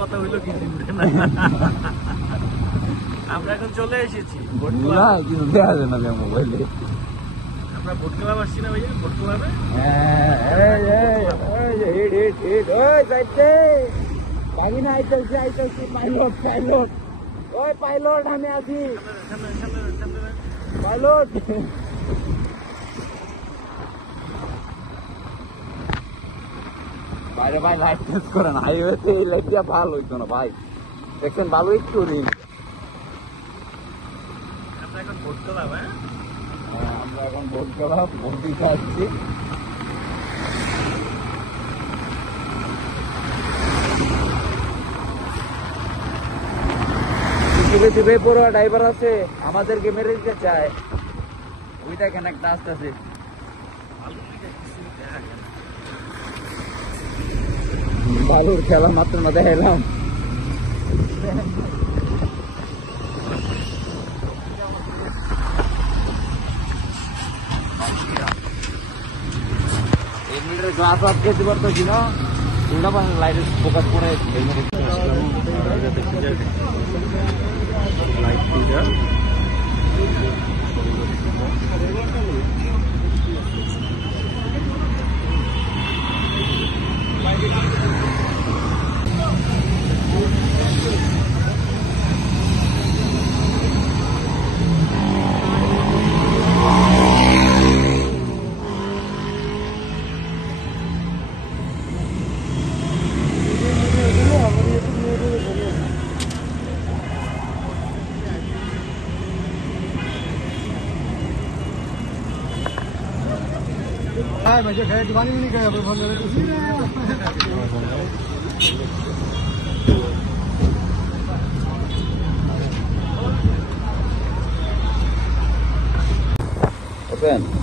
কথা হইলো কি আমরা এখন চলে এসেছি মোবাইলে আমরা ভোট ক্লাব আসছি না ভাইয়া ভোট ক্লাবে পাইলট পাইলট ওই পাইলট আমি আছি পাইলট বাইরে ভাই লাইট চেঞ্জ করেন হাইওয়েতে এই লাইটটা ভালো হইতো না ভাই দেখছেন ভালো একটু রিং আমরা এখন ভোট ক্লাব আমরা এখন ভোট ক্লাব ভোট দিতে আসছি দিবে পুরো ড্রাইভার আছে আমাদেরকে মেরে দিতে চায় ওইটা কেন একটা আসতেছে বালুর খেলা মাত্র না দেখাইলাম গ্লাস আপ খেতে পারতেছি না উল্টা পাশে লাইটের ফোকাস করে मुझे खैर दुकान में नहीं गया ओपन